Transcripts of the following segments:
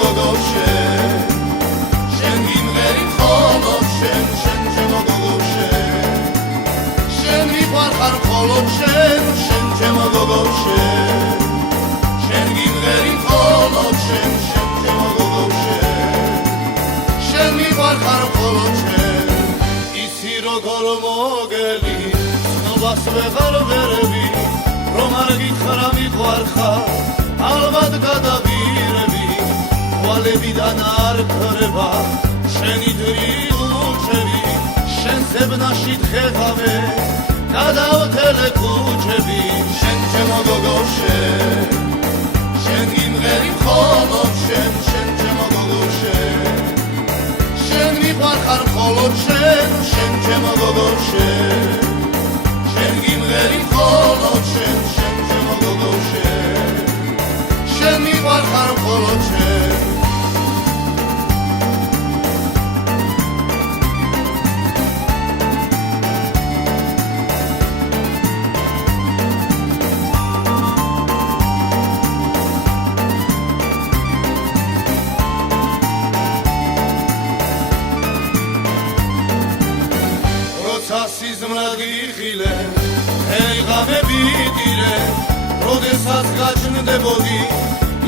გოგო შენ შენ გიმღერი მხოლოდ შენ შენ ჩემო გოგო შენ მიყვარხარ მხოლოდ შენ შენ ჩემო გოგო შენ გიმღერი მხოლოდ შენ შენ ჩემო გოგო შენ მიყვარხარ მხოლოდ შენ იცი როგორ მოგელი ცნობას ვეღარ ვერევი რომ არ გითხრა მიყვარხარ ალბათ გადავირები თვალებიდან არ ქრება შენი დრიუჩები შენ ზებნაში თხევავე გადავთელე ქუჩები შენ ჩემო გოგო შენ გიმღერი მხოლოდ შენ შენ ჩემო გოგო შენ მიყვარხარ მხოლოდ შენ შენ ჩემო გოგო შენ გიმღერი მხოლოდ შენ შენ ჩემო გოგო შენ მიყვარხარ მხოლოდ შენ სიზმრაგიხილე ეიღამები დირე როდესაც გაჩნდებოდი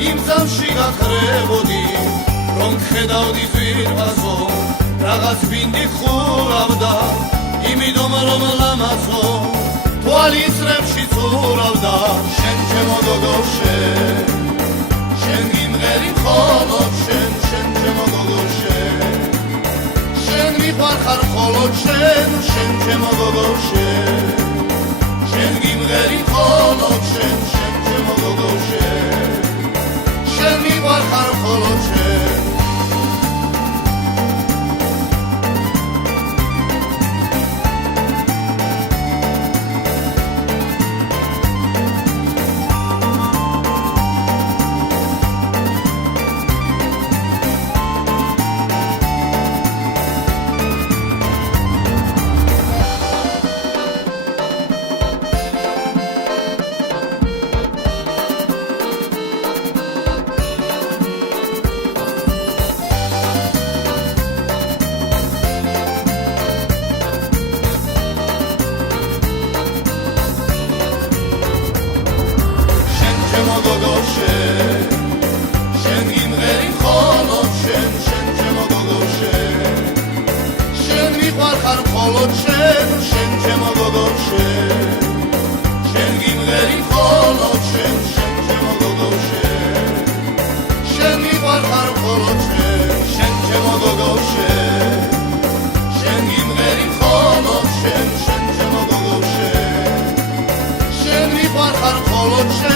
იმ წამში გაქრებოდი რომ ხედავდი ძვირფასო რაღაც ბინდი ხურავდა იმედომ რომ ლამაზო თვალისწრებში ცურავდა შენ ჩემო გოგო შენ გიმღერი მხოლოდ შენ შენ ჩემო გოგო შენ მიყვარხარ მხოლოდ შენ შენ ჩემო გოგო შენ გიმღერი მხოლოდ შენ შენ ჩემო გოგო შენ მიყვარხარ მხოლოდ შენ შენ გიმღერი მხოლოდ შენ შენ ჩემო გოგო შენ მიყვარხარ მხოლოდ შენ შენ ჩემო გოგო შენ გიმღერი მხოლოდ შენ შენ ჩემო გოგო შენ მიყვარხარ მხოლოდ შენ ჩემო გოგო შენ გიმღერი მხოლოდ შენ შენ ჩემო გოგო შენ მიყვარხარ მხოლოდ შენ